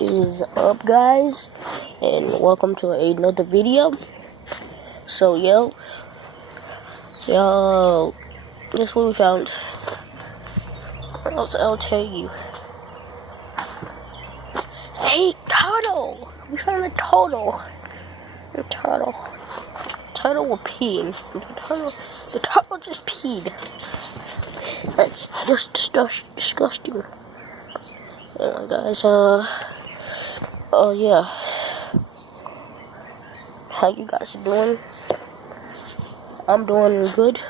is up, guys, and welcome to another video. So yo, guess what we found? I'll tell you. Hey, turtle! We found a turtle. A turtle. Turtle will pee. The turtle just peed. That's just disgusting. Anyway, guys, yeah. How you guys doing? I'm doing good.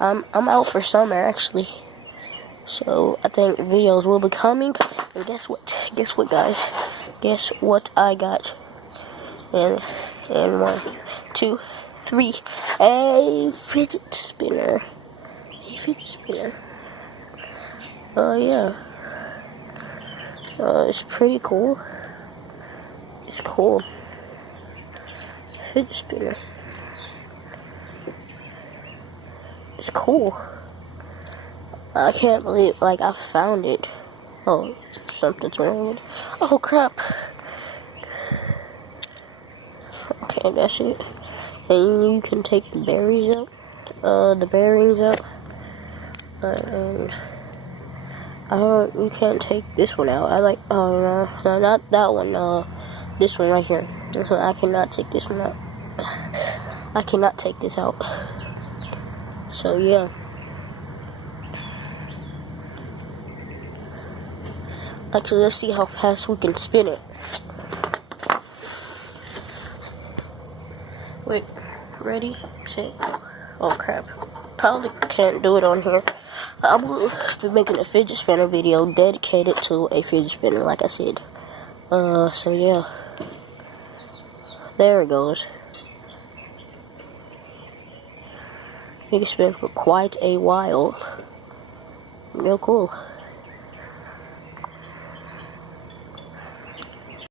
I'm out for summer, actually. So I think videos will be coming. And guess what? Guess what, guys? Guess what I got? And 1, 2, 3. A fidget spinner. A fidget spinner. Yeah. It's pretty cool. It's cool. Fidget spinner. It's cool. I can't believe, like, I found it. Oh, something's wrong with it. Oh, crap. Okay, that's it. And you can take the berries out. The bearings out. And you can't take this one out. No, not that one. This one right here. This one, I cannot take this one out. I cannot take this out. So, yeah. Actually, let's see how fast we can spin it. Wait, ready, set, oh crap. Probably can't do it on here. I will be making a fidget spinner video dedicated to a fidget spinner, like I said. So yeah. There it goes. You can spin for quite a while. Real cool.